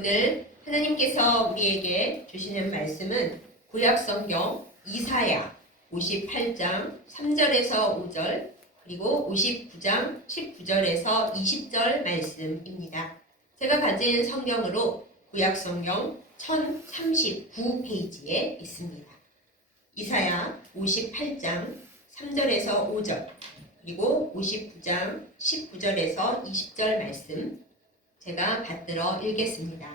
오늘 하나님께서 우리에게 주시는 말씀은 구약성경 이사야 58장 3절에서 5절 그리고 59장 19절에서 20절 말씀입니다. 제가 가진 성경으로 구약성경 1039페이지에 있습니다. 이사야 58장 3절에서 5절 그리고 59장 19절에서 20절 말씀 제가 받들어 읽겠습니다.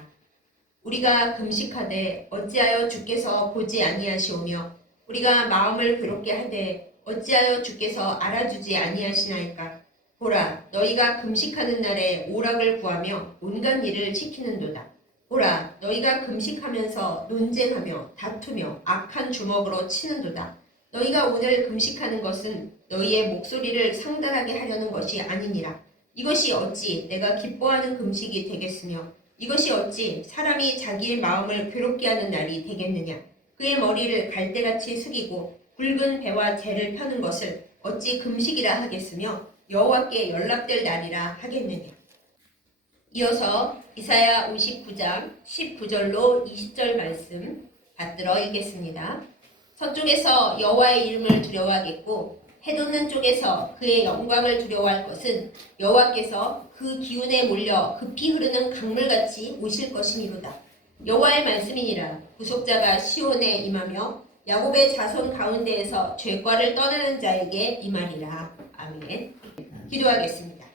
우리가 금식하되 어찌하여 주께서 보지 아니하시오며 우리가 마음을 괴롭게 하되 어찌하여 주께서 알아주지 아니하시나이까. 보라, 너희가 금식하는 날에 오락을 구하며 온갖 일을 시키는도다. 보라, 너희가 금식하면서 논쟁하며 다투며 악한 주먹으로 치는도다. 너희가 오늘 금식하는 것은 너희의 목소리를 상달하게 하려는 것이 아니니라. 이것이 어찌 내가 기뻐하는 금식이 되겠으며 이것이 어찌 사람이 자기의 마음을 괴롭게 하는 날이 되겠느냐. 그의 머리를 갈대같이 숙이고 굵은 배와 재를 펴는 것을 어찌 금식이라 하겠으며 여호와께 연락될 날이라 하겠느냐. 이어서 이사야 59장 19절로 20절 말씀 받들어 읽겠습니다. 서쪽에서 여호와의 이름을 두려워하겠고 해돋는 쪽에서 그의 영광을 두려워할 것은 여호와께서 그 기운에 몰려 급히 흐르는 강물같이 오실 것이니로다. 여호와의 말씀이니라. 구속자가 시온에 임하며 야곱의 자손 가운데에서 죄과를 떠나는 자에게 임하리라. 아멘. 기도하겠습니다.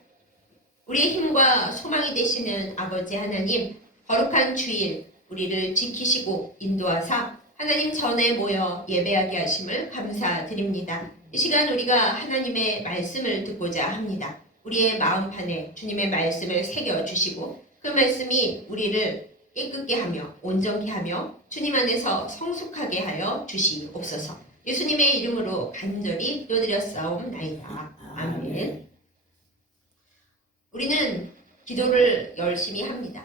우리의 힘과 소망이 되시는 아버지 하나님, 거룩한 주일 우리를 지키시고 인도하사 하나님 전에 모여 예배하게 하심을 감사드립니다. 이 시간 우리가 하나님의 말씀을 듣고자 합니다. 우리의 마음판에 주님의 말씀을 새겨주시고 그 말씀이 우리를 깨끗게 하며 온전케 하며 주님 안에서 성숙하게 하여 주시옵소서. 예수님의 이름으로 간절히 기도드렸사옵나이다. 아멘. 우리는 기도를 열심히 합니다.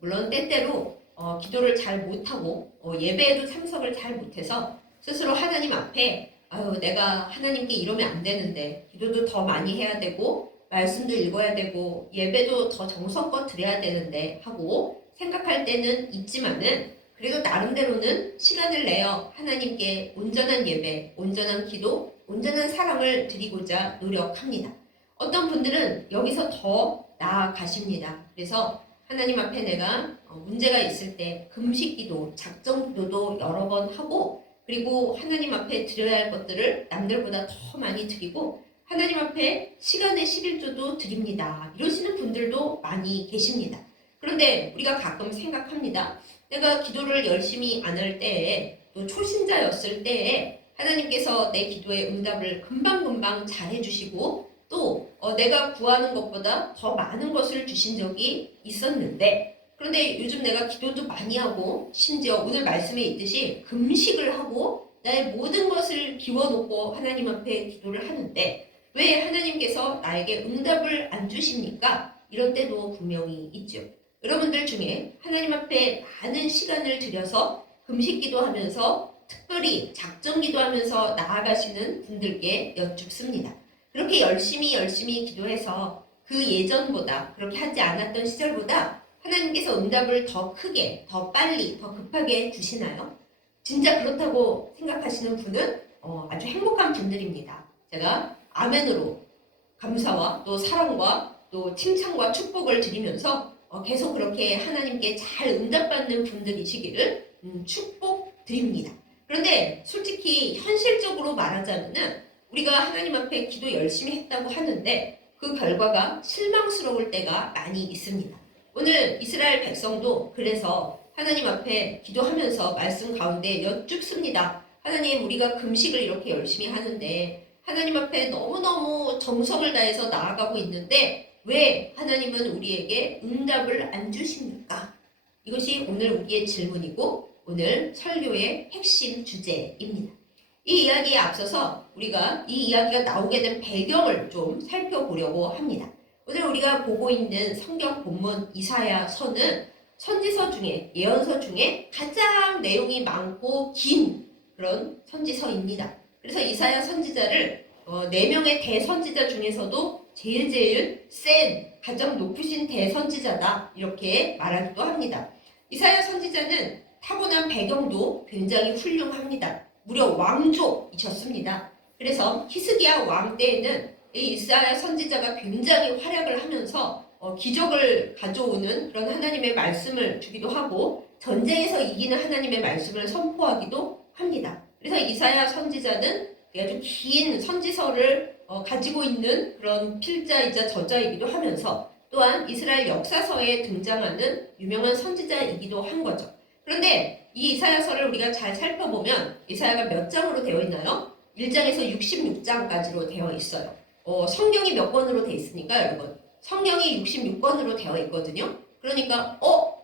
물론 때때로 기도를 잘 못하고 예배에도 참석을 잘 못해서 스스로 하나님 앞에 내가 하나님께 이러면 안 되는데 기도도 더 많이 해야 되고 말씀도 읽어야 되고 예배도 더 정성껏 드려야 되는데 하고 생각할 때는 있지만은 그래도 나름대로는 시간을 내어 하나님께 온전한 예배, 온전한 기도, 온전한 사랑을 드리고자 노력합니다. 어떤 분들은 여기서 더 나아가십니다. 그래서 하나님 앞에 내가 문제가 있을 때 금식기도, 작정기도도 여러 번 하고 그리고 하나님 앞에 드려야 할 것들을 남들보다 더 많이 드리고 하나님 앞에 시간의 11조도 드립니다. 이러시는 분들도 많이 계십니다. 그런데 우리가 가끔 생각합니다. 내가 기도를 열심히 안 할 때에 또 초신자였을 때에 하나님께서 내 기도의 응답을 금방금방 잘해주시고 또 내가 구하는 것보다 더 많은 것을 주신 적이 있었는데 그런데 요즘 내가 기도도 많이 하고 심지어 오늘 말씀에 있듯이 금식을 하고 나의 모든 것을 비워놓고 하나님 앞에 기도를 하는데 왜 하나님께서 나에게 응답을 안 주십니까? 이런 때도 분명히 있죠. 여러분들 중에 하나님 앞에 많은 시간을 들여서 금식기도 하면서 특별히 작정기도 하면서 나아가시는 분들께 여쭙습니다. 그렇게 열심히 기도해서 그 예전보다 그렇게 하지 않았던 시절보다 하나님께서 응답을 더 크게, 더 빨리, 더 급하게 주시나요? 진짜 그렇다고 생각하시는 분은 아주 행복한 분들입니다. 제가 아멘으로 감사와 또 사랑과 또 칭찬과 축복을 드리면서 계속 그렇게 하나님께 잘 응답받는 분들이시기를 축복드립니다. 그런데 솔직히 현실적으로 말하자면은 우리가 하나님 앞에 기도 열심히 했다고 하는데 그 결과가 실망스러울 때가 많이 있습니다. 오늘 이스라엘 백성도 그래서 하나님 앞에 기도하면서 말씀 가운데 여쭙습니다. 하나님, 우리가 금식을 이렇게 열심히 하는데 하나님 앞에 너무너무 정성을 다해서 나아가고 있는데 왜 하나님은 우리에게 응답을 안 주십니까? 이것이 오늘 우리의 질문이고 오늘 설교의 핵심 주제입니다. 이 이야기에 앞서서 우리가 이 이야기가 나오게 된 배경을 좀 살펴보려고 합니다. 오늘 우리가 보고 있는 성경 본문 이사야서는 선지서 중에, 예언서 중에 가장 내용이 많고 긴 그런 선지서입니다. 그래서 이사야 선지자를 4명의 대선지자 중에서도 제일 센, 가장 높으신 대선지자다 이렇게 말하기도 합니다. 이사야 선지자는 타고난 배경도 굉장히 훌륭합니다. 무려 왕족이셨습니다. 그래서 히스기야 왕 때에는 이 이사야 선지자가 굉장히 활약을 하면서 기적을 가져오는 그런 하나님의 말씀을 주기도 하고 전쟁에서 이기는 하나님의 말씀을 선포하기도 합니다. 그래서 이사야 선지자는 아주 긴 선지서를 가지고 있는 그런 필자이자 저자이기도 하면서 또한 이스라엘 역사서에 등장하는 유명한 선지자이기도 한 거죠. 그런데 이 이사야서를 우리가 잘 살펴보면 이사야가 몇 장으로 되어 있나요? 1장에서 66장까지로 되어 있어요. 성경이 몇 권으로 되어 있습니까, 여러분? 성경이 66권으로 되어 있거든요. 그러니까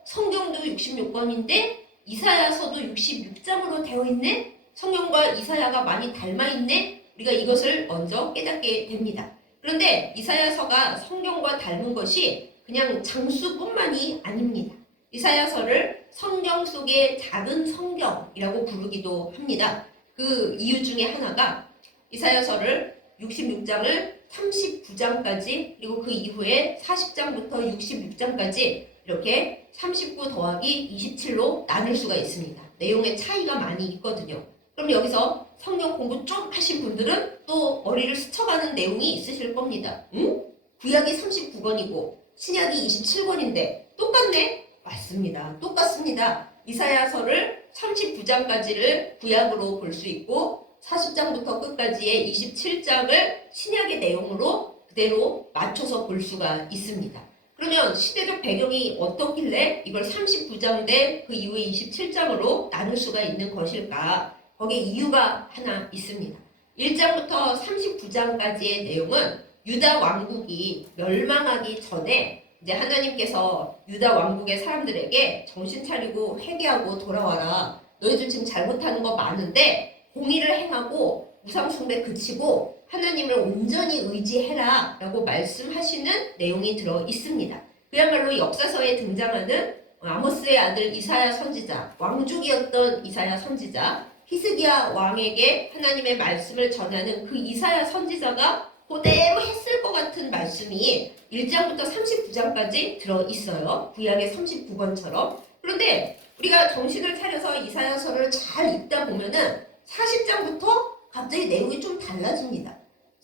성경도 66권인데 이사야서도 66장으로 되어 있네? 성경과 이사야가 많이 닮아 있네? 우리가 이것을 먼저 깨닫게 됩니다. 그런데 이사야서가 성경과 닮은 것이 그냥 장수뿐만이 아닙니다. 이사야서를 성경 속의 작은 성경이라고 부르기도 합니다. 그 이유 중에 하나가 이사야서를 66장을 39장까지 그리고 그 이후에 40장부터 66장까지 이렇게 39 더하기 27로 나눌 수가 있습니다. 내용의 차이가 많이 있거든요. 그럼 여기서 성경 공부 좀 하신 분들은 또 머리를 스쳐가는 내용이 있으실 겁니다. 응? 구약이 39권이고 신약이 27권인데 똑같네? 맞습니다. 똑같습니다. 이사야서를 39장까지를 구약으로 볼 수 있고 40장부터 끝까지의 27장을 신약의 내용으로 그대로 맞춰서 볼 수가 있습니다. 그러면 시대적 배경이 어떻길래 이걸 39장 대 그 이후에 27장으로 나눌 수가 있는 것일까? 거기에 이유가 하나 있습니다. 1장부터 39장까지의 내용은 유다 왕국이 멸망하기 전에 이제 하나님께서 유다 왕국의 사람들에게 정신 차리고 회개하고 돌아와라. 너희들 지금 잘못하는 거 많은데 공의를 행하고 우상숭배 그치고 하나님을 온전히 의지해라 라고 말씀하시는 내용이 들어 있습니다. 그야말로 역사서에 등장하는 아모스의 아들 이사야 선지자, 왕족이었던 이사야 선지자, 히스기야 왕에게 하나님의 말씀을 전하는 그 이사야 선지자가 그대로 했을 것 같은 말씀이 1장부터 39장까지 들어있어요. 구약의 39권처럼. 그런데 우리가 정신을 차려서 이사야서를 잘 읽다 보면은 40장부터 갑자기 내용이 좀 달라집니다.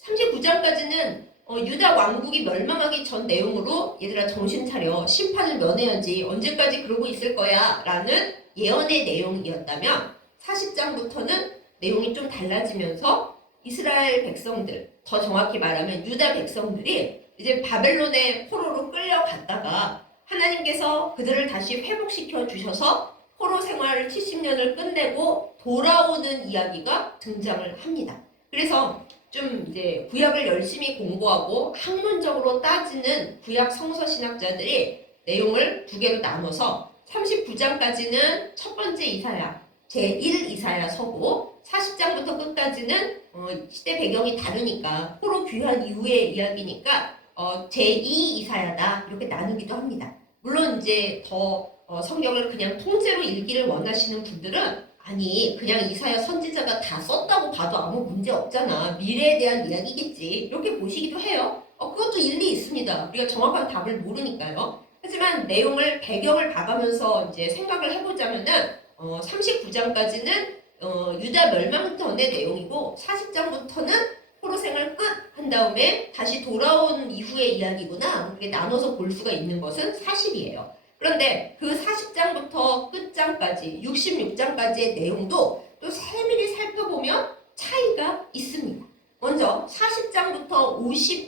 39장까지는 유다 왕국이 멸망하기 전 내용으로 얘들아 정신 차려 심판을 면해야지 언제까지 그러고 있을 거야 라는 예언의 내용이었다면 40장부터는 내용이 좀 달라지면서 이스라엘 백성들, 더 정확히 말하면 유다 백성들이 이제 바벨론의 포로로 끌려갔다가 하나님께서 그들을 다시 회복시켜 주셔서 포로 생활을 70년을 끝내고 돌아오는 이야기가 등장을 합니다. 그래서 좀 이제 구약을 열심히 공부하고 학문적으로 따지는 구약 성서 신학자들이 내용을 두 개로 나눠서 39장까지는 첫 번째 이사야, 제1 이사야서고 40장부터 끝까지는 시대 배경이 다르니까 포로 귀환 이후의 이야기니까 제2 이사야다 이렇게 나누기도 합니다. 물론 이제 더 성경을 그냥 통째로 읽기를 원하시는 분들은 아니 그냥 이사야 선지자가 다 썼다고 봐도 아무 문제 없잖아. 미래에 대한 이야기겠지. 이렇게 보시기도 해요. 그것도 일리 있습니다. 우리가 정확한 답을 모르니까요. 하지만 내용을 배경을 봐가면서 이제 생각을 해보자면은 39장까지는 유다 멸망 전의 내용이고 40장부터는 포로 생활 끝 한 다음에 다시 돌아온 이후의 이야기구나. 이렇게 나눠서 볼 수가 있는 것은 사실이에요. 그런데 그 40장부터 끝장까지 66장까지의 내용도 또 세밀히 살펴보면 차이가 있습니다. 먼저 40장부터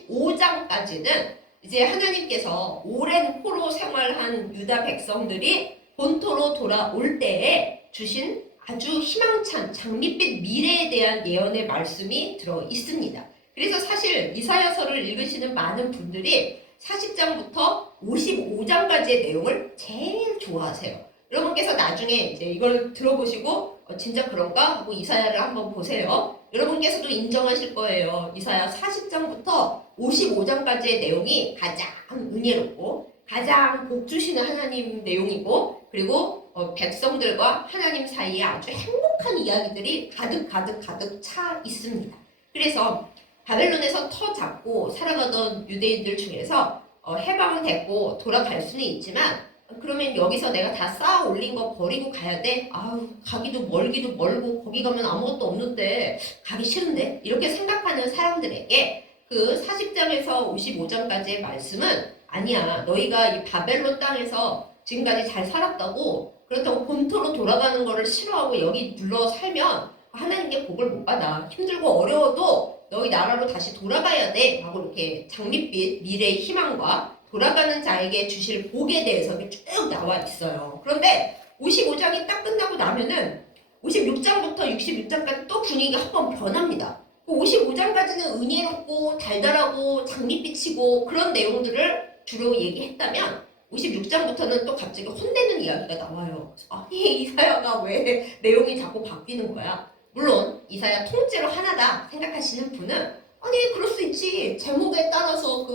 55장까지는 이제 하나님께서 오랜 포로 생활한 유다 백성들이 본토로 돌아올 때에 주신 아주 희망찬 장밋빛 미래에 대한 예언의 말씀이 들어 있습니다. 그래서 사실 이사야서를 읽으시는 많은 분들이 40장부터 55장까지의 내용을 제일 좋아하세요. 여러분께서 나중에 이제 이걸 들어보시고 진짜 그런가 하고 이사야를 한번 보세요. 여러분께서도 인정하실 거예요. 이사야 40장부터 55장까지의 내용이 가장 은혜롭고 가장 복 주시는 하나님 내용이고 그리고 백성들과 하나님 사이에 아주 행복한 이야기들이 가득 차 있습니다. 그래서 바벨론에서 터 잡고 살아가던 유대인들 중에서 해방은 됐고 돌아갈 수는 있지만 그러면 여기서 내가 다 쌓아 올린 거 버리고 가야 돼? 아우, 가기도 멀기도 멀고 거기 가면 아무것도 없는데 가기 싫은데? 이렇게 생각하는 사람들에게 그 40장에서 55장까지의 말씀은 아니야. 너희가 이 바벨론 땅에서 지금까지 잘 살았다고 그렇다고 본토로 돌아가는 거를 싫어하고 여기 눌러 살면 하나님께 복을 못 받아. 힘들고 어려워도 너희 나라로 다시 돌아가야 돼. 하고 이렇게 장밋빛 미래의 희망과 돌아가는 자에게 주실 복에 대해서 쭉 나와 있어요. 그런데 55장이 딱 끝나고 나면은 56장부터 66장까지 또 분위기가 한번 변합니다. 55장까지는 은혜롭고 달달하고 장밋빛이고 그런 내용들을 주로 얘기했다면 56장부터는 또 갑자기 혼내는 이야기가 나와요. 아니, 이사야가 왜 내용이 자꾸 바뀌는 거야? 물론 이사야 통째로 하나다 생각하시는 분은 아니, 그럴 수 있지. 제목에 따라서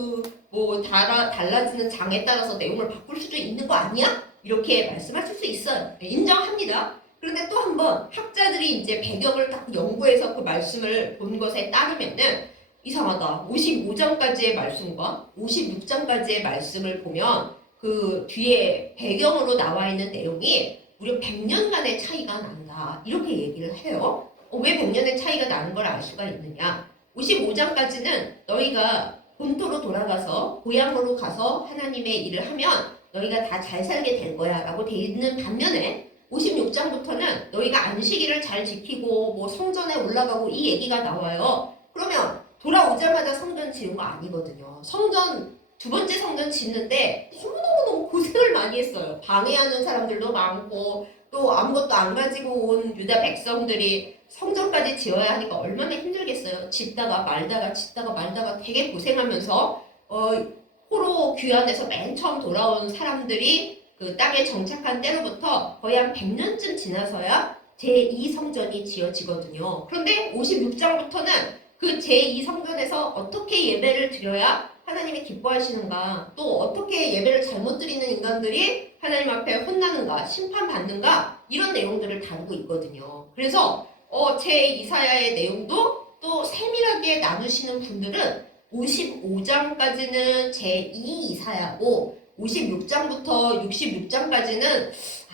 달라지는 장에 따라서 내용을 바꿀 수도 있는 거 아니야? 이렇게 말씀하실 수 있어요. 인정합니다. 그런데 또 한번 학자들이 이제 배경을 딱 연구해서 그 말씀을 본 것에 따르면은 이상하다. 55장까지의 말씀과 56장까지의 말씀을 보면 그 뒤에 배경으로 나와 있는 내용이 무려 100년간의 차이가 난다. 이렇게 얘기를 해요. 왜 100년의 차이가 나는 걸 알 수가 있느냐? 55장까지는 너희가 본토로 돌아가서 고향으로 가서 하나님의 일을 하면 너희가 다 잘 살게 될 거야 라고 돼 있는 반면에 56장부터는 너희가 안식일을 잘 지키고 뭐 성전에 올라가고 이 얘기가 나와요. 그러면 돌아오자마자 성전 지은 거 아니거든요. 성전 두 번째 성전 짓는데 너무너무 고생을 많이 했어요. 방해하는 사람들도 많고 또 아무것도 안 가지고 온 유다 백성들이 성전까지 지어야 하니까 얼마나 힘들겠어요. 짓다가 말다가 되게 고생하면서 포로 귀환에서 맨 처음 돌아온 사람들이 그 땅에 정착한 때로부터 거의 한 100년쯤 지나서야 제2성전이 지어지거든요. 그런데 56장부터는 그 제2성전에서 어떻게 예배를 드려야 하나님이 기뻐하시는가, 또 어떻게 예배를 잘못 드리는 인간들이 하나님 앞에 혼나는가, 심판받는가, 이런 내용들을 다루고 있거든요. 그래서 제2사야의 내용도 또 세밀하게 나누시는 분들은 55장까지는 제2이사야고 56장부터 66장까지는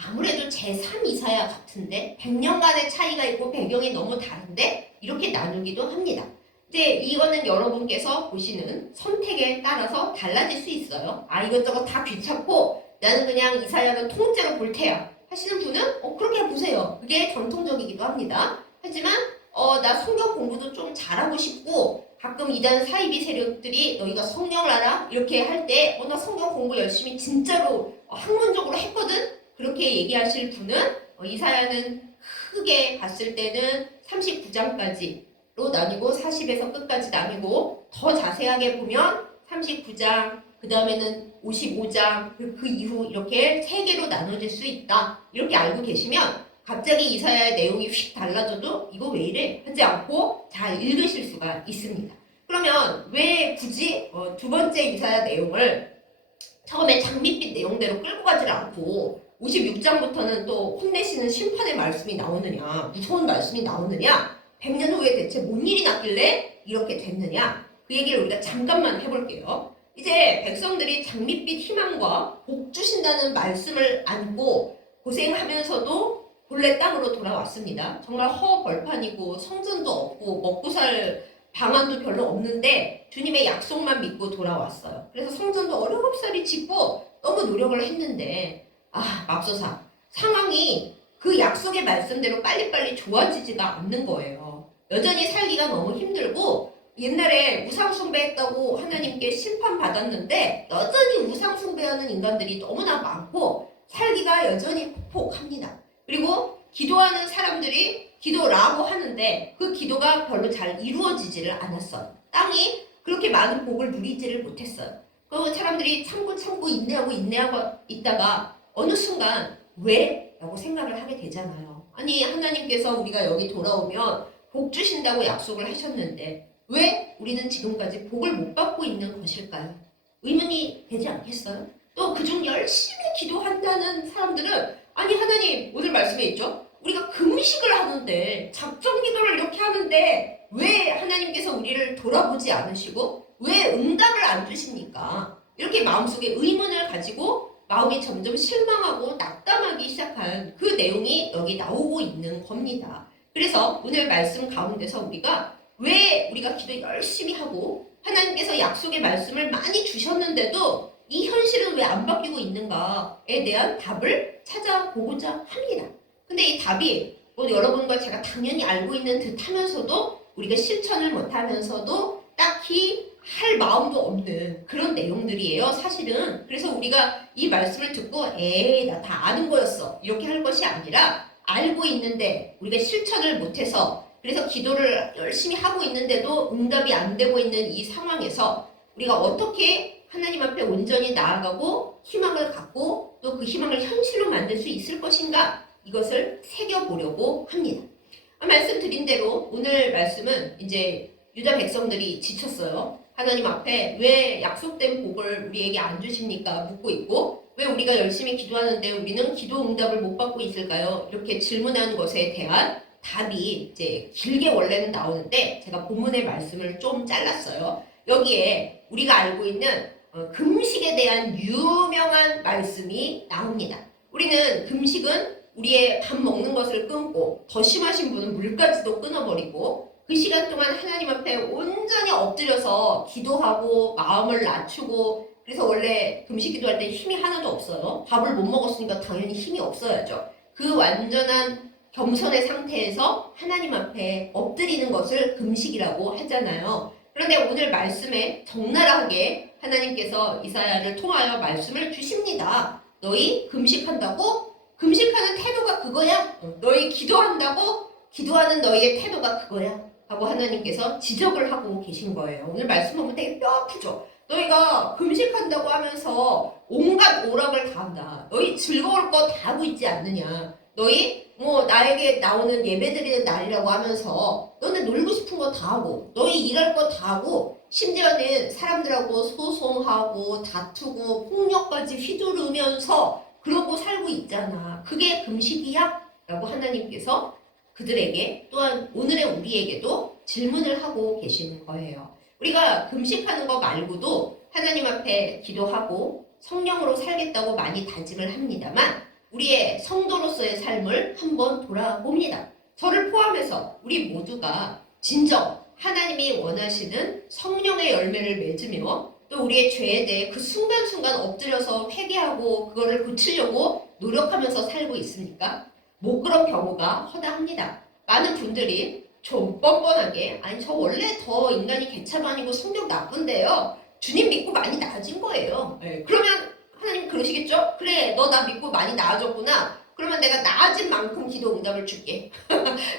아무래도 제3이사야 같은데 100년간의 차이가 있고 배경이 너무 다른데 이렇게 나누기도 합니다. 이제 이거는 여러분께서 보시는 선택에 따라서 달라질 수 있어요. 이것저것 다 귀찮고 나는 그냥 이사야는 통째로 볼 테야 하시는 분은 그렇게 보세요. 그게 전통적이기도 합니다. 하지만 나 성경 공부도 좀 잘하고 싶고 가끔 이단 사이비 세력들이 너희가 성경을 알아? 이렇게 할 때 나 성경 공부 열심히 진짜로 학문적으로 했거든? 그렇게 얘기하실 분은 이사야는 크게 봤을 때는 39장까지로 나뉘고 40에서 끝까지 나뉘고 더 자세하게 보면 39장 그 다음에는 55장 그 이후 이렇게 3개로 나눠질 수 있다. 이렇게 알고 계시면 갑자기 이사야의 내용이 휙 달라져도 이거 왜 이래? 하지 않고 잘 읽으실 수가 있습니다. 그러면 왜 굳이 두 번째 이사야 내용을 처음에 장밋빛 내용대로 끌고 가지를 않고 56장부터는 또 혼내시는 심판의 말씀이 나오느냐, 무서운 말씀이 나오느냐, 100년 후에 대체 뭔 일이 났길래 이렇게 됐느냐, 그 얘기를 우리가 잠깐만 해볼게요. 이제 백성들이 장밋빛 희망과 복 주신다는 말씀을 안고 고생하면서도 본래 땅으로 돌아왔습니다. 정말 허벌판이고 성전도 없고 먹고 살 방안도 별로 없는데 주님의 약속만 믿고 돌아왔어요. 그래서 성전도 어렵사리 짓고 너무 노력을 했는데 맙소사 상황이 그 약속의 말씀대로 빨리빨리 좋아지지가 않는 거예요. 여전히 살기가 너무 힘들고 옛날에 우상 숭배했다고 하나님께 심판받았는데 여전히 우상 숭배하는 인간들이 너무나 많고 살기가 여전히 폭폭합니다. 그리고 기도하는 사람들이 기도라고 하는데 그 기도가 별로 잘 이루어지지를 않았어요. 땅이 그렇게 많은 복을 누리지를 못했어요. 그 사람들이 참고 인내하고 있다가 어느 순간 왜? 라고 생각을 하게 되잖아요. 아니 하나님께서 우리가 여기 돌아오면 복 주신다고 약속을 하셨는데 왜 우리는 지금까지 복을 못 받고 있는 것일까요? 의문이 되지 않겠어요? 또 그중 열심히 기도한다는 사람들은 아니 하나님 오늘 말씀에 있죠? 우리가 금식을 하는데 작정 기도를 이렇게 하는데 왜 하나님께서 우리를 돌아보지 않으시고 왜 응답을 안 주십니까? 이렇게 마음속에 의문을 가지고 마음이 점점 실망하고 낙담하기 시작한 그 내용이 여기 나오고 있는 겁니다. 그래서 오늘 말씀 가운데서 왜 우리가 기도 열심히 하고 하나님께서 약속의 말씀을 많이 주셨는데도 이 현실은 왜 안 바뀌고 있는가에 대한 답을 찾아보고자 합니다. 근데 이 답이 여러분과 제가 당연히 알고 있는 듯 하면서도 우리가 실천을 못하면서도 딱히 할 마음도 없는 그런 내용들이에요, 사실은. 그래서 우리가 이 말씀을 듣고 에이, 나 다 아는 거였어, 이렇게 할 것이 아니라 알고 있는데 우리가 실천을 못해서, 그래서 기도를 열심히 하고 있는데도 응답이 안 되고 있는 이 상황에서 우리가 어떻게 하나님 앞에 온전히 나아가고 희망을 갖고 또 그 희망을 현실로 만들 수 있을 것인가, 이것을 새겨보려고 합니다. 말씀드린 대로 오늘 말씀은 이제 유다 백성들이 지쳤어요. 하나님 앞에 왜 약속된 복을 우리에게 안 주십니까? 묻고 있고, 왜 우리가 열심히 기도하는데 우리는 기도 응답을 못 받고 있을까요? 이렇게 질문하는 것에 대한 답이 이제 길게 원래는 나오는데 제가 본문의 말씀을 좀 잘랐어요. 여기에 우리가 알고 있는 금식에 대한 유명한 말씀이 나옵니다. 우리는 금식은 우리의 밥 먹는 것을 끊고, 더 심하신 분은 물까지도 끊어버리고 그 시간 동안 하나님 앞에 온전히 엎드려서 기도하고 마음을 낮추고, 그래서 원래 금식 기도할 때 힘이 하나도 없어요. 밥을 못 먹었으니까 당연히 힘이 없어야죠. 그 완전한 겸손의 상태에서 하나님 앞에 엎드리는 것을 금식이라고 하잖아요. 그런데 오늘 말씀에 적나라하게 하나님께서 이사야를 통하여 말씀을 주십니다. 너희 금식한다고? 금식하는 태도가 그거야? 너희 기도한다고? 기도하는 너희의 태도가 그거야? 하고 하나님께서 지적을 하고 계신 거예요. 오늘 말씀 보면 되게 뼈 아프죠? 너희가 금식한다고 하면서 온갖 오락을 다 한다. 너희 즐거울 거 다 하고 있지 않느냐. 너희 나에게 나오는 예배드리는 날이라고 하면서 너네 놀고 싶은 거 다 하고, 너희 일할 거 다 하고, 심지어는 사람들하고 소송하고 다투고 폭력까지 휘두르면서 그러고 살고 있잖아. 그게 금식이야? 라고 하나님께서 그들에게, 또한 오늘의 우리에게도 질문을 하고 계시는 거예요. 우리가 금식하는 거 말고도 하나님 앞에 기도하고 성령으로 살겠다고 많이 다짐을 합니다만, 우리의 성도로서의 삶을 한번 돌아봅니다. 저를 포함해서 우리 모두가 진정 하나님이 원하시는 성령의 열매를 맺으며 또 우리의 죄에 대해 그 순간순간 엎드려서 회개하고 그거를 고치려고 노력하면서 살고 있습니까? 뭐 그런 경우가 허다합니다. 많은 분들이 좀 뻔뻔하게, 아니 저 원래 더 인간이 개차반이고 성격 나쁜데요, 주님 믿고 많이 나아진 거예요. 그러면 하나님 그러시겠죠? 그래, 너 나 믿고 많이 나아졌구나. 그러면 내가 나아진 만큼 기도 응답을 줄게.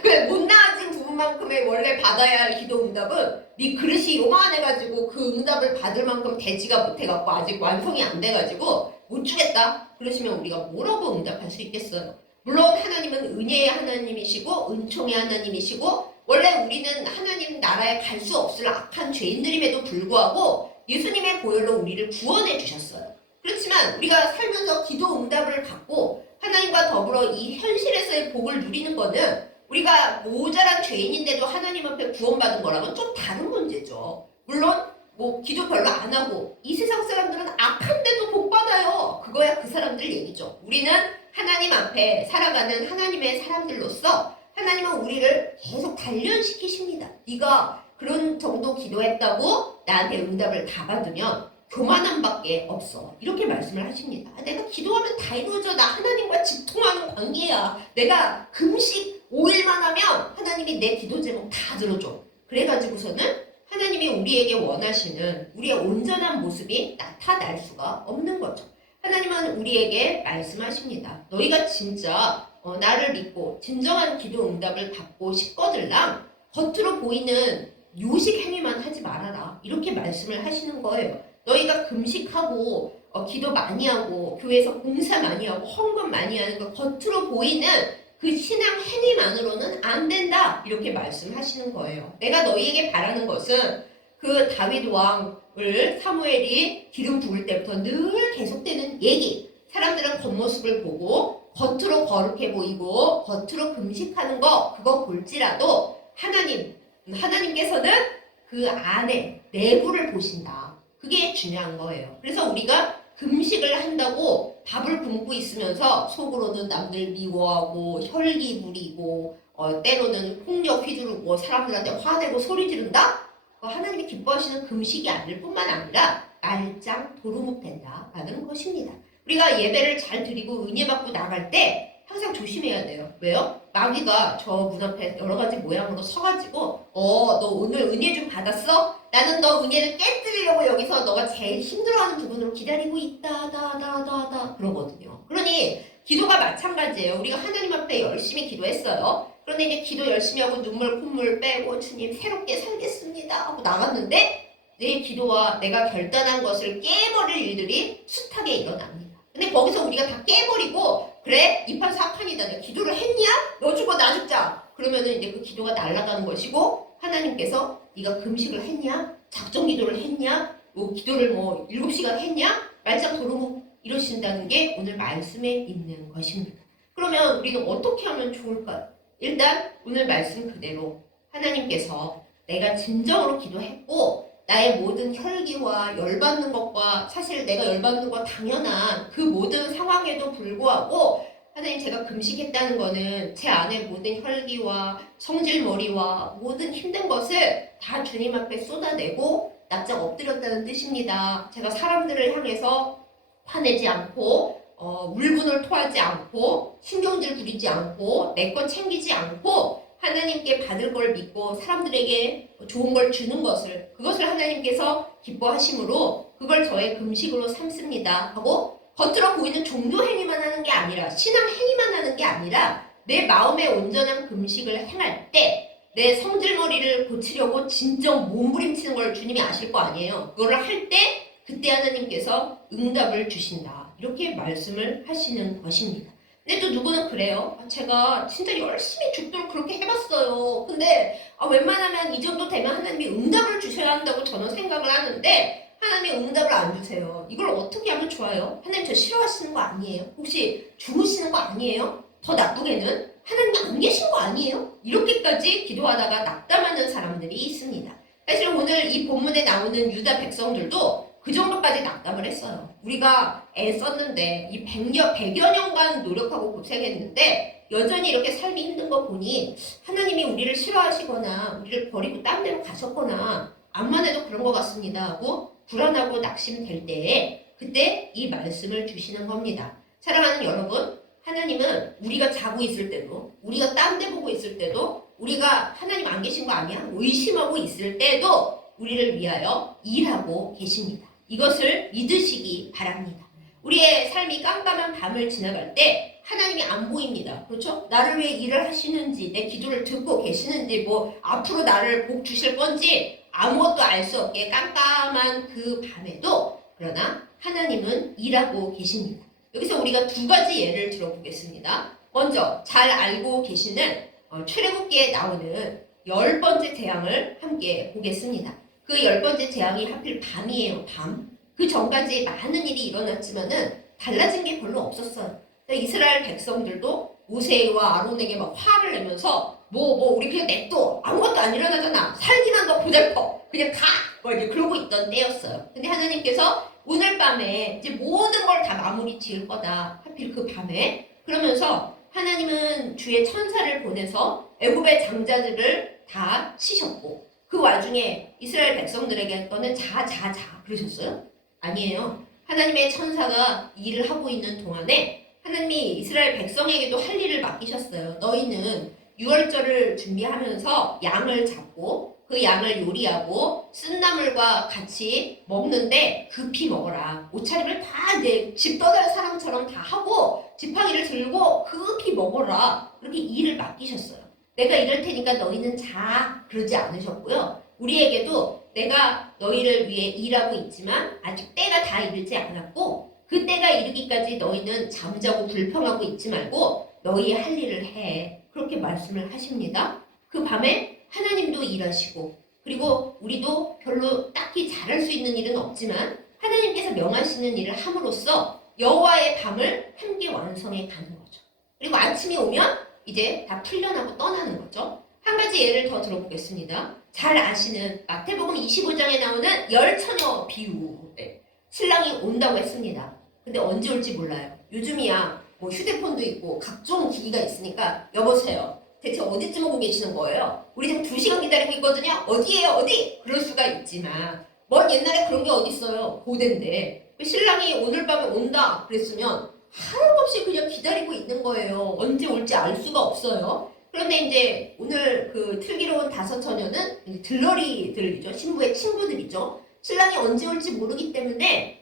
그래, 못 나아진 부분만큼의 원래 받아야 할 기도 응답은 네 그릇이 요만해가지고 그 응답을 받을 만큼 되지가 못해갖고 아직 완성이 안 돼가지고 못 주겠다. 그러시면 우리가 뭐라고 응답할 수 있겠어요? 물론 하나님은 은혜의 하나님이시고 은총의 하나님이시고, 원래 우리는 하나님 나라에 갈 수 없을 악한 죄인들임에도 불구하고 예수님의 보혈로 우리를 구원해 주셨어요. 그렇지만 우리가 살면서 기도 응답을 갖고 하나님과 더불어 이 현실에서의 복을 누리는 거는, 우리가 모자란 죄인인데도 하나님 앞에 구원받은 거랑은 좀 다른 문제죠. 물론 기도 별로 안 하고 이 세상 사람들은 악한데도 복 받아요. 그거야 그 사람들 얘기죠. 우리는 하나님 앞에 살아가는 하나님의 사람들로서 하나님은 우리를 계속 단련시키십니다. 네가 그런 정도 기도했다고 나한테 응답을 다 받으면 교만함밖에 없어. 이렇게 말씀을 하십니다. 내가 기도하면 다 이루어져. 나 하나님과 직통하는 관계야. 내가 금식 5일만 하면 하나님이 내 기도 제목 다 들어줘. 그래가지고서는 하나님이 우리에게 원하시는 우리의 온전한 모습이 나타날 수가 없는 거죠. 하나님은 우리에게 말씀하십니다. 너희가 진짜 나를 믿고 진정한 기도 응답을 받고 싶거들랑 겉으로 보이는 요식 행위만 하지 말아라. 이렇게 말씀을 하시는 거예요. 너희가 금식하고 기도 많이 하고 교회에서 봉사 많이 하고 헌금 많이 하는 거 겉으로 보이는 그 신앙 행위만으로는 안 된다. 이렇게 말씀하시는 거예요. 내가 너희에게 바라는 것은 그 다윗 왕을 사무엘이 기름 부을 때부터 늘 계속되는 얘기. 사람들은 겉모습을 보고 겉으로 거룩해 보이고 겉으로 금식하는 거, 그거 볼지라도 하나님께서는 그 안에 내부를 보신다. 그게 중요한 거예요. 그래서 우리가 금식을 한다고 밥을 굶고 있으면서 속으로는 남들 미워하고 혈기 부리고 때로는 폭력 휘두르고 사람들한테 화내고 소리 지른다? 하나님이 기뻐하시는 금식이 아닐 뿐만 아니라 말짱 도루묵된다라는 것입니다. 우리가 예배를 잘 드리고 은혜 받고 나갈 때 항상 조심해야 돼요. 왜요? 마귀가 저 문 앞에 여러 가지 모양으로 서가지고 너 오늘 은혜 좀 받았어? 나는 너 은혜를 깨뜨리려고 여기서 너가 제일 힘들어하는 부분으로 기다리고 있다 다다다다 그러거든요. 그러니 기도가 마찬가지예요. 우리가 하나님 앞에 열심히 기도했어요. 그런데 이제 기도 열심히 하고 눈물 콧물 빼고 주님 새롭게 살겠습니다 하고 나갔는데 내 기도와 내가 결단한 것을 깨버릴 일들이 숱하게 일어납니다. 근데 거기서 우리가 다 깨버리고 그래? 이판 사판이다. 내가 기도를 했냐? 너 죽어 나 죽자. 그러면은 이제 그 기도가 날아가는 것이고 하나님께서 네가 금식을 했냐? 작정 기도를 했냐? 기도를 7시간 했냐? 말짱 도루묵 이러신다는 게 오늘 말씀에 있는 것입니다. 그러면 우리는 어떻게 하면 좋을까요? 일단 오늘 말씀 그대로 하나님께서 내가 진정으로 기도했고 나의 모든 혈기와 열받는 것과 사실 내가 열받는 거 당연한 그 모든 상황에도 불구하고 하나님 제가 금식했다는 거는 제 안에 모든 혈기와 성질머리와 모든 힘든 것을 다 주님 앞에 쏟아내고 납작 엎드렸다는 뜻입니다. 제가 사람들을 향해서 화내지 않고 물분을 토하지 않고 신경질 부리지 않고 내 것 챙기지 않고 하나님께 받을 걸 믿고 사람들에게 좋은 걸 주는 것을 그것을 하나님께서 기뻐하심으로 그걸 저의 금식으로 삼습니다 하고 겉으로 보이는 종교 행위만 하는 게 아니라 신앙 행위만 하는 게 아니라 내 마음의 온전한 금식을 행할 때 내 성질머리를 고치려고 진정 몸부림치는 걸 주님이 아실 거 아니에요. 그거를 할 때 그때 하나님께서 응답을 주신다. 이렇게 말씀을 하시는 것입니다. 근데 또 누구는 그래요. 제가 진짜 열심히 죽도록 그렇게 해봤어요. 근데 웬만하면 이 정도 되면 하나님이 응답을 주셔야 한다고 저는 생각을 하는데 하나님이 응답을 안 주세요. 이걸 어떻게 하면 좋아요? 하나님 저 싫어하시는 거 아니에요? 혹시 죽으시는 거 아니에요? 더 나쁘게는 하나님이 안 계신 거 아니에요? 이렇게까지 기도하다가 낙담하는 사람들이 있습니다. 사실 오늘 이 본문에 나오는 유다 백성들도 그 정도까지 낙담을 했어요. 우리가 애썼는데 이 100여 년간 노력하고 고생했는데 여전히 이렇게 삶이 힘든 거 보니 하나님이 우리를 싫어하시거나 우리를 버리고 딴 데로 가셨거나 암만 해도 그런 것 같습니다 하고 불안하고 낙심될 때에 그때 이 말씀을 주시는 겁니다. 사랑하는 여러분, 하나님은 우리가 자고 있을 때도 우리가 딴 데 보고 있을 때도 우리가 하나님 안 계신 거 아니야? 의심하고 있을 때도 우리를 위하여 일하고 계십니다. 이것을 믿으시기 바랍니다. 우리의 삶이 깜깜한 밤을 지나갈 때 하나님이 안 보입니다. 그렇죠? 나를 위해 일을 하시는지 내 기도를 듣고 계시는지 앞으로 나를 복 주실 건지 아무것도 알 수 없게 깜깜한 그 밤에도 그러나 하나님은 일하고 계십니다. 여기서 우리가 두 가지 예를 들어보겠습니다. 먼저 잘 알고 계시는 출애굽기에 나오는 10번째 재앙을 함께 보겠습니다. 그 10번째 재앙이 하필 밤이에요. 밤. 그 전까지 많은 일이 일어났지만은 달라진 게 별로 없었어요. 이스라엘 백성들도 모세와 아론에게 막 화를 내면서 우리 그냥 냅둬. 아무것도 안 일어나잖아. 살기만 더 고달퍼. 그냥 가. 이제 그러고 있던 때였어요. 근데 하나님께서 오늘 밤에 이제 모든 걸 다 마무리 지을 거다. 하필 그 밤에. 그러면서 하나님은 주의 천사를 보내서 애굽의 장자들을 다 치셨고 그 와중에 이스라엘 백성들에게 너는 자 그러셨어요? 아니에요. 하나님의 천사가 일을 하고 있는 동안에 하나님이 이스라엘 백성에게도 할 일을 맡기셨어요. 너희는 유월절을 준비하면서 양을 잡고 그 양을 요리하고 쓴나물과 같이 먹는데 급히 먹어라. 옷차림을 다 이제 집 떠날 사람처럼 다 하고 지팡이를 들고 급히 먹어라. 그렇게 일을 맡기셨어요. 내가 이럴 테니까 너희는 자 그러지 않으셨고요. 우리에게도 내가 너희를 위해 일하고 있지만 아직 때가 다 이르지 않았고 그 때가 이르기까지 너희는 잠자고 불평하고 있지 말고 너희 할 일을 해. 그렇게 말씀을 하십니다. 그 밤에 하나님도 일하시고 그리고 우리도 별로 딱히 잘할 수 있는 일은 없지만 하나님께서 명하시는 일을 함으로써 여호와의 밤을 함께 완성해 가는 거죠. 그리고 아침이 오면 이제 다 풀려나고 떠나는 거죠. 한 가지 예를 더 들어보겠습니다. 잘 아시는 마태복음 25장에 나오는 열처녀 비유. 신랑이 온다고 했습니다. 근데 언제 올지 몰라요. 요즘이야 뭐 휴대폰도 있고 각종 기기가 있으니까 여보세요. 대체 어디쯤 오고 계시는 거예요? 우리 지금 2시간 기다리고 있거든요. 어디예요? 어디? 그럴 수가 있지만 먼 옛날에 그런 게 어딨어요. 고대인데 신랑이 오늘 밤에 온다 그랬으면 하염없이 그냥 기다리고 있는 거예요. 언제 올지 알 수가 없어요. 그런데 이제 오늘 그 틀기로운 다섯 처녀는 들러리들이죠. 신부의 친구들이죠. 신랑이 언제 올지 모르기 때문에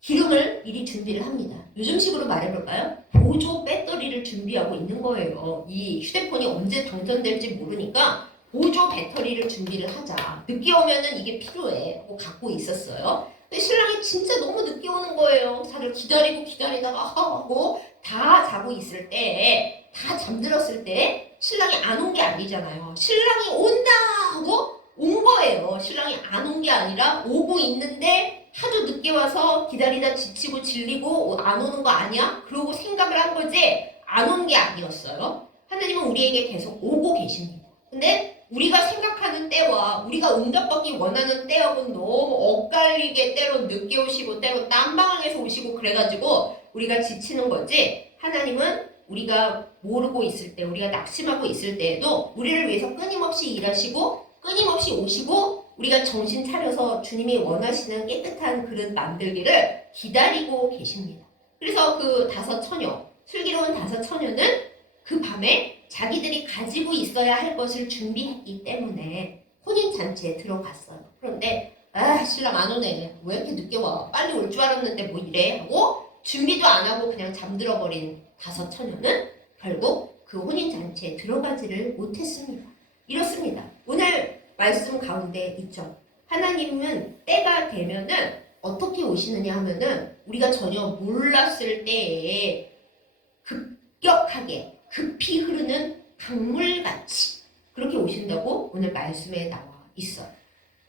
기름을 미리 준비를 합니다. 요즘식으로 말해볼까요? 보조 배터리를 준비하고 있는 거예요. 이 휴대폰이 언제 방전될지 모르니까 보조 배터리를 준비를 하자. 늦게 오면은 이게 필요해 하고 갖고 있었어요. 근데 신랑이 진짜 너무 늦게 오는 거예요. 다들 기다리고 기다리다가 하고 다 자고 있을 때, 다 잠들었을 때 신랑이 안 온 게 아니잖아요. 신랑이 온다 하고 온 거예요. 신랑이 안 온 게 아니라 오고 있는데 하도 늦게 와서 기다리다 지치고 질리고 안 오는 거 아니야? 그러고 생각을 한 거지 안 온 게 아니었어요. 하나님은 우리에게 계속 오고 계십니다. 근데 우리가 생각하는 때와 우리가 응답받기 원하는 때하고는 너무 엇갈리게 때로 늦게 오시고 때로 딴방향에서 오시고 그래가지고 우리가 지치는 거지 하나님은 우리가 모르고 있을 때 우리가 낙심하고 있을 때에도 우리를 위해서 끊임없이 일하시고 끊임없이 오시고 우리가 정신 차려서 주님이 원하시는 깨끗한 그릇 만들기를 기다리고 계십니다. 그래서 그 다섯 처녀, 슬기로운 다섯 처녀는 그 밤에 자기들이 가지고 있어야 할 것을 준비했기 때문에 혼인잔치에 들어갔어요. 그런데 신랑 안 오네. 왜 이렇게 늦게 와? 빨리 올 줄 알았는데 뭐 이래? 하고 준비도 안 하고 그냥 잠들어버린 다섯 처녀는 결국 그 혼인잔치에 들어가지를 못했습니다. 이렇습니다. 오늘 말씀 가운데 있죠. 하나님은 때가 되면은 어떻게 오시느냐 하면은 우리가 전혀 몰랐을 때에 급격하게 급히 흐르는 강물같이 그렇게 오신다고 오늘 말씀에 나와 있어요.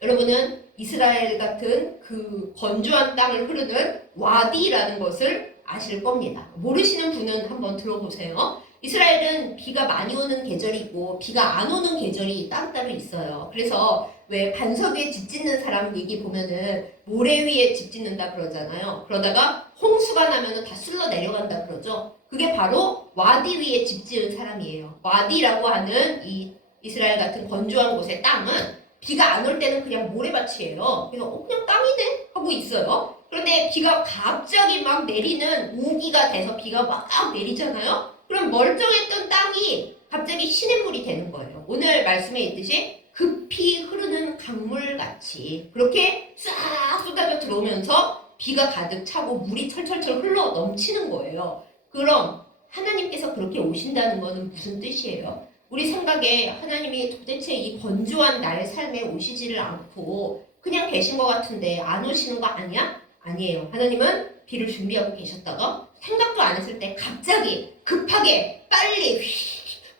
여러분은 이스라엘 같은 그 건조한 땅을 흐르는 와디라는 것을 아실 겁니다. 모르시는 분은 한번 들어보세요. 이스라엘은 비가 많이 오는 계절이 있고 비가 안 오는 계절이 따로따로 있어요. 그래서 왜 반석 위에 집 짓는 사람 얘기 보면은 모래 위에 집 짓는다 그러잖아요. 그러다가 홍수가 나면은 다 쓸러 내려간다 그러죠. 그게 바로 와디 위에 집 지은 사람이에요. 와디라고 하는 이 이스라엘 같은 건조한 곳의 땅은 비가 안 올 때는 그냥 모래밭이에요. 그래서 그냥 땅이네 하고 있어요. 그런데 비가 갑자기 막 내리는 우기가 돼서 비가 막 내리잖아요. 그럼 멀쩡했던 땅이 갑자기 시냇물이 되는 거예요. 오늘 말씀에 있듯이 급히 흐르는 강물같이 그렇게 싹 쏟아져 들어오면서 비가 가득 차고 물이 철철철 흘러 넘치는 거예요. 그럼 하나님께서 그렇게 오신다는 것은 무슨 뜻이에요? 우리 생각에 하나님이 도대체 이 건조한 나의 삶에 오시지를 않고 그냥 계신 것 같은데 안 오시는 거 아니야? 아니에요. 하나님은 비를 준비하고 계셨다가 생각도 안 했을 때 갑자기 급하게 빨리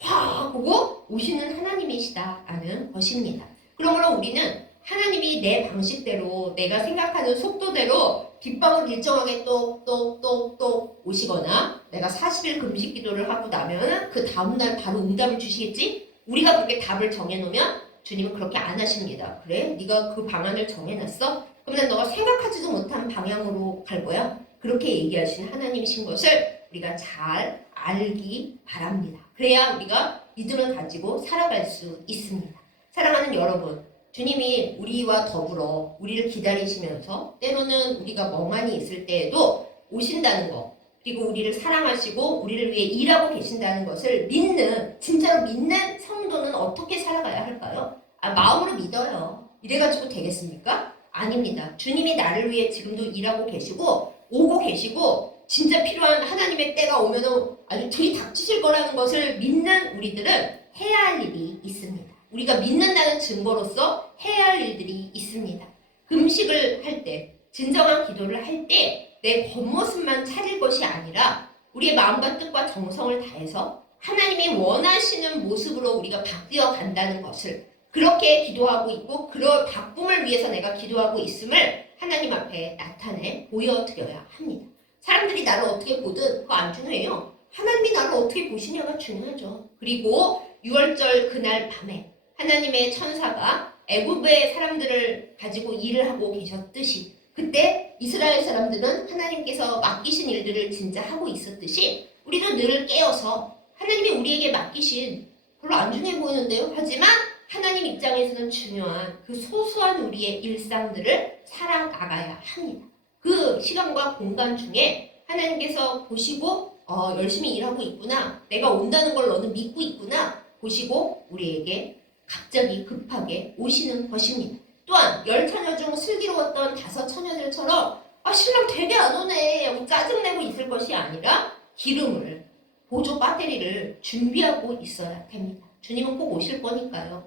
확 보고 오시는 하나님이시다라는 것입니다. 그러므로 우리는 하나님이 내 방식대로 내가 생각하는 속도대로 빗방울 일정하게 똑똑똑똑 오시거나 내가 40일 금식 기도를 하고 나면 그 다음날 바로 응답을 주시겠지? 우리가 그렇게 답을 정해놓으면 주님은 그렇게 안 하십니다. 그래? 네가 그 방안을 정해놨어? 그러면 너가 생각하지도 못한 방향으로 갈 거야? 그렇게 얘기하신 하나님이신 것을 우리가 잘 알기 바랍니다. 그래야 우리가 믿음을 가지고 살아갈 수 있습니다. 사랑하는 여러분, 주님이 우리와 더불어 우리를 기다리시면서 때로는 우리가 멍하니 있을 때에도 오신다는 것, 그리고 우리를 사랑하시고 우리를 위해 일하고 계신다는 것을 믿는, 진짜로 믿는 성도는 어떻게 살아가야 할까요? 마음으로 믿어요. 이래가지고 되겠습니까? 아닙니다. 주님이 나를 위해 지금도 일하고 계시고 오고 계시고 진짜 필요한 하나님의 때가 오면 아주 들이닥치실 거라는 것을 믿는 우리들은 해야 할 일이 있습니다. 우리가 믿는다는 증거로서 해야 할 일들이 있습니다. 금식을 할 때, 진정한 기도를 할 때 내 겉모습만 차릴 것이 아니라 우리의 마음과 뜻과 정성을 다해서 하나님이 원하시는 모습으로 우리가 바뀌어 간다는 것을 그렇게 기도하고 있고 그런 바꿈을 위해서 내가 기도하고 있음을 하나님 앞에 나타내 보여드려야 합니다. 사람들이 나를 어떻게 보든 그거 안 중요해요. 하나님이 나를 어떻게 보시냐가 중요하죠. 그리고 6월절 그날 밤에 하나님의 천사가 애굽의 사람들을 가지고 일을 하고 계셨듯이 그때 이스라엘 사람들은 하나님께서 맡기신 일들을 진짜 하고 있었듯이 우리도 늘 깨어서 하나님이 우리에게 맡기신 별로 안 중요해 보이는데요. 하지만 하나님 입장에서는 중요한 그 소소한 우리의 일상들을 살아나가야 합니다. 그 시간과 공간 중에 하나님께서 보시고 열심히 일하고 있구나. 내가 온다는 걸 너는 믿고 있구나. 보시고 우리에게 갑자기 급하게 오시는 것입니다. 또한 10처녀 중 슬기로웠던 5처녀들처럼 신랑 되게 안 오네 짜증내고 있을 것이 아니라 기름을 보조 배터리를 준비하고 있어야 됩니다. 주님은 꼭 오실 거니까요.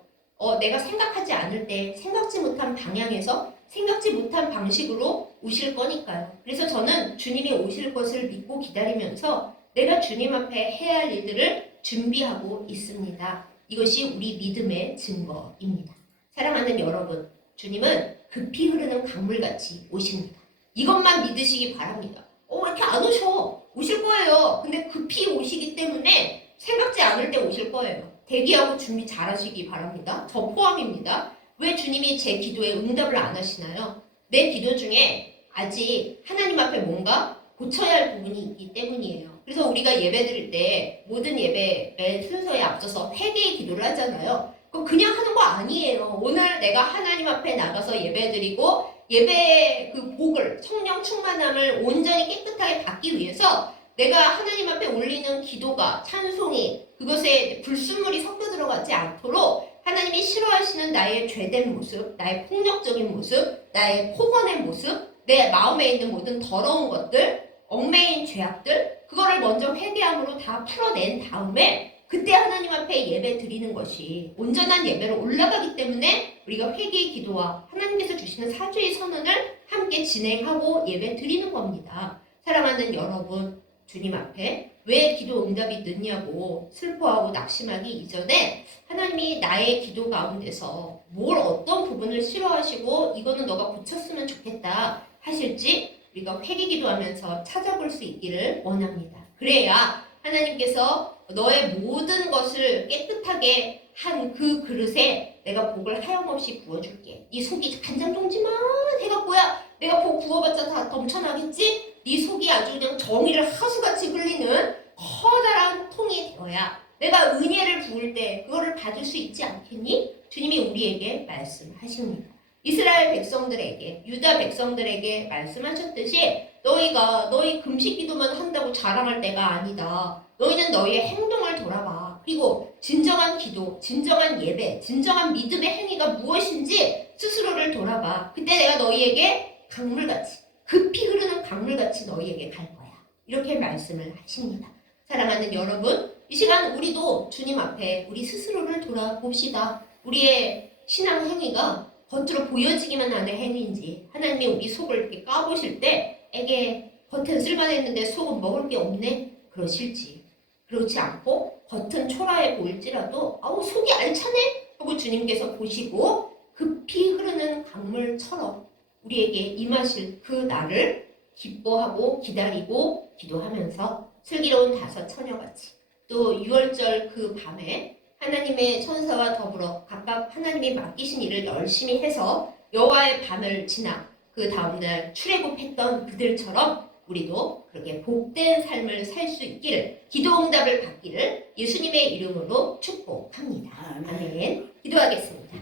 내가 생각하지 않을 때 생각지 못한 방향에서 생각지 못한 방식으로 오실 거니까요. 그래서 저는 주님이 오실 것을 믿고 기다리면서 내가 주님 앞에 해야 할 일들을 준비하고 있습니다. 이것이 우리 믿음의 증거입니다. 사랑하는 여러분, 주님은 급히 흐르는 강물같이 오십니다. 이것만 믿으시기 바랍니다. 왜 이렇게 안 오셔? 오실 거예요. 근데 급히 오시기 때문에 생각지 않을 때 오실 거예요. 대기하고 준비 잘 하시기 바랍니다. 저 포함입니다. 왜 주님이 제 기도에 응답을 안 하시나요? 내 기도 중에 아직 하나님 앞에 뭔가 고쳐야 할 부분이 있기 때문이에요. 그래서 우리가 예배 드릴 때 모든 예배 매 순서에 앞서서 회개의 기도를 하잖아요. 그냥 하는 거 아니에요. 오늘 내가 하나님 앞에 나가서 예배 드리고 예배의 그 복을, 성령 충만함을 온전히 깨끗하게 받기 위해서 내가 하나님 앞에 올리는 기도가, 찬송이, 그것에 불순물이 섞여 들어가지 않도록 하나님이 싫어하시는 나의 죄된 모습, 나의 폭력적인 모습, 나의 폭언의 모습, 내 마음에 있는 모든 더러운 것들, 얽매인 죄악들, 그거를 먼저 회개함으로 다 풀어낸 다음에 그때 하나님 앞에 예배 드리는 것이 온전한 예배로 올라가기 때문에 우리가 회개의 기도와 하나님께서 주시는 사죄의 선언을 함께 진행하고 예배 드리는 겁니다. 사랑하는 여러분, 주님 앞에 왜 기도 응답이 늦냐고 슬퍼하고 낙심하기 이전에 하나님이 나의 기도 가운데서 어떤 부분을 싫어하시고 이거는 너가 고쳤으면 좋겠다 하실지 우리가 회개 기도하면서 찾아볼 수 있기를 원합니다. 그래야 하나님께서 너의 모든 것을 깨끗하게 한 그 그릇에 내가 복을 하염없이 부어줄게. 네 속이 간장동지만 해갖고야 내가 복 부어봤자 다 넘쳐나겠지? 네 속이 아주 그냥 정의를 하수같이 흘리는 커다란 통이 되어야 내가 은혜를 부을 때 그거를 받을 수 있지 않겠니? 주님이 우리에게 말씀하십니다. 이스라엘 백성들에게, 유다 백성들에게 말씀하셨듯이 너희가 너희 금식 기도만 한다고 자랑할 때가 아니다. 너희는 너희의 행동을 돌아봐. 그리고 진정한 기도, 진정한 예배, 진정한 믿음의 행위가 무엇인지 스스로를 돌아봐. 그때 내가 너희에게 강물같이, 급히 흐르는 강물같이 너희에게 갈 거야. 이렇게 말씀을 하십니다. 사랑하는 여러분, 이 시간 우리도 주님 앞에 우리 스스로를 돌아봅시다. 우리의 신앙 행위가 겉으로 보여지기만 하는 행위인지 하나님이 우리 속을 이렇게 까보실 때 에게 겉은 쓸만했는데 속은 먹을 게 없네? 그러실지 그렇지 않고 겉은 초라해 보일지라도 속이 알차네? 하고 주님께서 보시고 급히 흐르는 강물처럼 우리에게 임하실 그 날을 기뻐하고 기다리고 기도하면서 슬기로운 5처녀같이 또 6월절 그 밤에 하나님의 천사와 더불어 각각 하나님이 맡기신 일을 열심히 해서 여호와의 밤을 지나 그 다음날 출애굽했던 그들처럼 우리도 그렇게 복된 삶을 살 수 있기를, 기도 응답을 받기를 예수님의 이름으로 축복합니다. 아멘. 기도하겠습니다.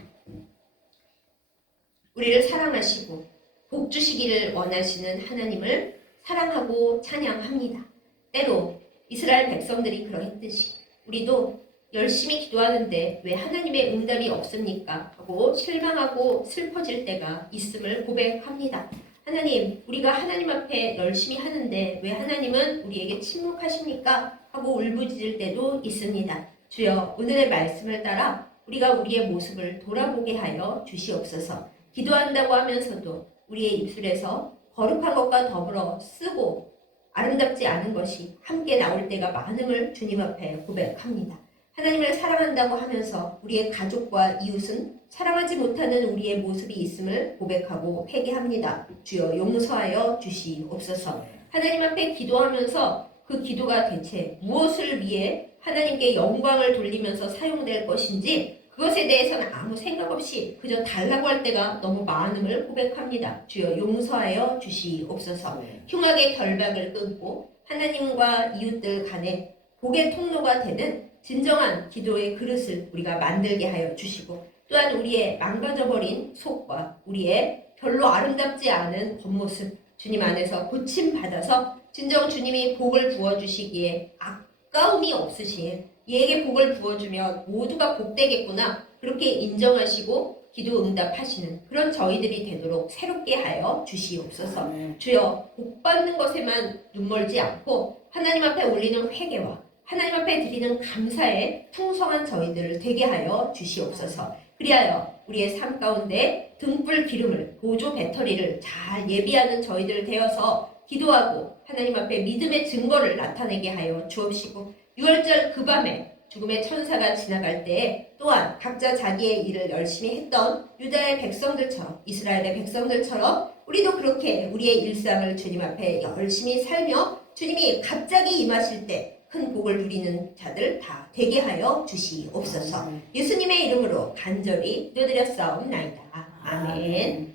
우리를 사랑하시고 복 주시기를 원하시는 하나님을 사랑하고 찬양합니다. 때로 이스라엘 백성들이 그러했듯이 우리도 열심히 기도하는데 왜 하나님의 응답이 없습니까? 하고 실망하고 슬퍼질 때가 있음을 고백합니다. 하나님, 우리가 하나님 앞에 열심히 하는데 왜 하나님은 우리에게 침묵하십니까? 하고 울부짖을 때도 있습니다. 주여, 오늘의 말씀을 따라 우리가 우리의 모습을 돌아보게 하여 주시옵소서. 기도한다고 하면서도 우리의 입술에서 거룩한 것과 더불어 쓰고 아름답지 않은 것이 함께 나올 때가 많음을 주님 앞에 고백합니다. 하나님을 사랑한다고 하면서 우리의 가족과 이웃은 사랑하지 못하는 우리의 모습이 있음을 고백하고 회개합니다. 주여 용서하여 주시옵소서. 하나님 앞에 기도하면서 그 기도가 대체 무엇을 위해 하나님께 영광을 돌리면서 사용될 것인지 그것에 대해서는 아무 생각 없이 그저 달라고 할 때가 너무 많음을 고백합니다. 주여 용서하여 주시옵소서. 흉악의 결박을 끊고 하나님과 이웃들 간에 복의 통로가 되는 진정한 기도의 그릇을 우리가 만들게 하여 주시고, 또한 우리의 망가져버린 속과 우리의 별로 아름답지 않은 겉모습 주님 안에서 고침받아서 진정 주님이 복을 부어주시기에 아까움이 없으신, 얘에게 복을 부어주면 모두가 복되겠구나, 그렇게 인정하시고 기도 응답하시는 그런 저희들이 되도록 새롭게 하여 주시옵소서. 주여 복 받는 것에만 눈멀지 않고 하나님 앞에 올리는 회개와 하나님 앞에 드리는 감사에 풍성한 저희들을 되게 하여 주시옵소서. 그리하여 우리의 삶 가운데 등불 기름을, 보조 배터리를 잘 예비하는 저희들 되어서 기도하고 하나님 앞에 믿음의 증거를 나타내게 하여 주옵시고, 6월절 그 밤에 죽음의 천사가 지나갈 때에 또한 각자 자기의 일을 열심히 했던 유다의 백성들처럼, 이스라엘의 백성들처럼 우리도 그렇게 우리의 일상을 주님 앞에 열심히 살며 주님이 갑자기 임하실 때 큰 복을 누리는 자들 다 되게 하여 주시옵소서. 예수님의 이름으로 간절히 기도드렸사옵나이다. 아멘.